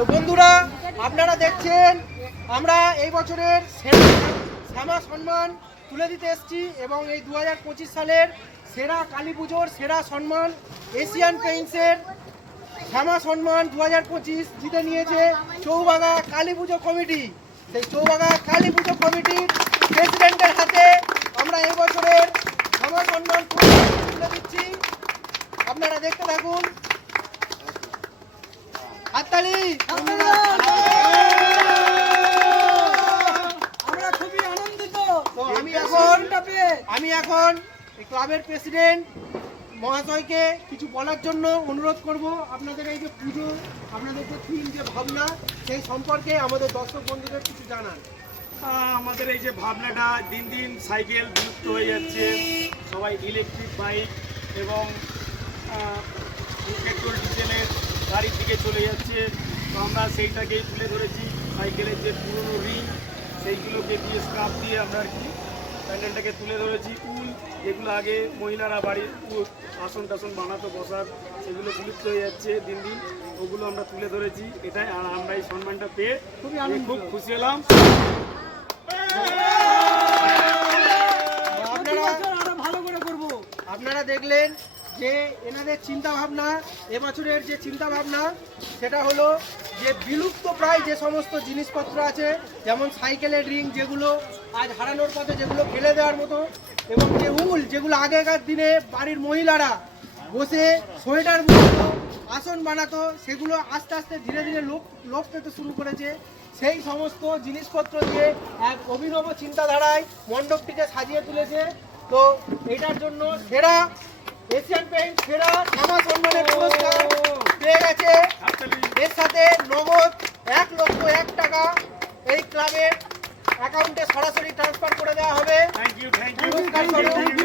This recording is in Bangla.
তো বন্ধুরা, আপনারা দেখছেন আমরা এই বছরের শ্যামা সম্মান তুলে দিতে এসেছি এবং এই 2025 সালের সেরা কালী পুজোর সেরা সম্মান এশিয়ান পেইন্টসের শ্যামা সম্মান 2025 জিতে নিয়েছে চৌবাগা কালী পুজো কমিটি। সেই চৌবাগা কালী পুজো কমিটির প্রেসিডেন্টের হাতে আমরা এই বছরের শ্যামা সম্মান তুলে দিচ্ছি। আপনারা দেখতে থাকুন। হাততালি। আমরা খুবই আনন্দিত। তো আমি এখন ক্লাবের প্রেসিডেন্ট মহাশয়কে কিছু বলার জন্য অনুরোধ করব। আপনাদের এই যে পুজো, আপনাদের যে থিম, যে ভাবনা, সেই সম্পর্কে আমাদের দর্শক বন্ধুদের কিছু জানান। আমাদের এই যে ভাবনাটা, দিন দিন সাইকেল বিলুপ্ত হয়ে যাচ্ছে, সবাই ইলেকট্রিক বাইক এবং পেট্রোল ডিজেলের গাড়ির দিকে চলে যাচ্ছে। তো আমরা সেইটাকেই তুলে ধরেছি। সাইকেলের যে পুরনো রিং, সেইগুলোকে দিয়ে স্ক্রাপ দিয়ে আমরা আর কি প্যান্ডেলটাকে তুলে ধরেছি। উল, যেগুলো আগে মহিলারা বাড়ির আসন টাসন বানাতো বসার, সেগুলো বিলুপ্ত হয়ে যাচ্ছে দিন দিন, ওগুলো আমরা তুলে ধরেছি। এটাই, আর আমরা এই সম্মানটা পেয়ে খুব খুশি হলাম। আপনারা দেখলেন যে এনাদের চিন্তা ভাবনা, এবছরের যে চিন্তা ভাবনা সেটা হলো যে বিলুপ্ত প্রায় যে সমস্ত জিনিসপত্র আছে, যেমন সাইকেলের রিং যেগুলো আজ হারানোর পথে, যেগুলো ফেলে দেওয়ার মতো, এবং যে উল যেগুলো আগেকার দিনে বাড়ির মহিলারা বসে সোয়েটার বানাতো, আসন বানাতো, সেগুলো আস্তে আস্তে ধীরে ধীরে লোপ পেতে শুরু করেছে। সেই সমস্ত জিনিসপত্র দিয়ে এক অভিনব চিন্তাধারায় মণ্ডপটিকে সাজিয়ে তুলেছে। তো এটার জন্য সেরা এশিয়ান পেইন্ট সেরা শ্যামা সম্মানের পুরস্কার পেয়ে গেছে। এর সাথে নগদ 1,01,000 টাকা এই ক্লাবের অ্যাকাউন্টে সরাসরি ট্রান্সফার করে দেওয়া হবে। Thank you. পুরস্কার স্বরূপ।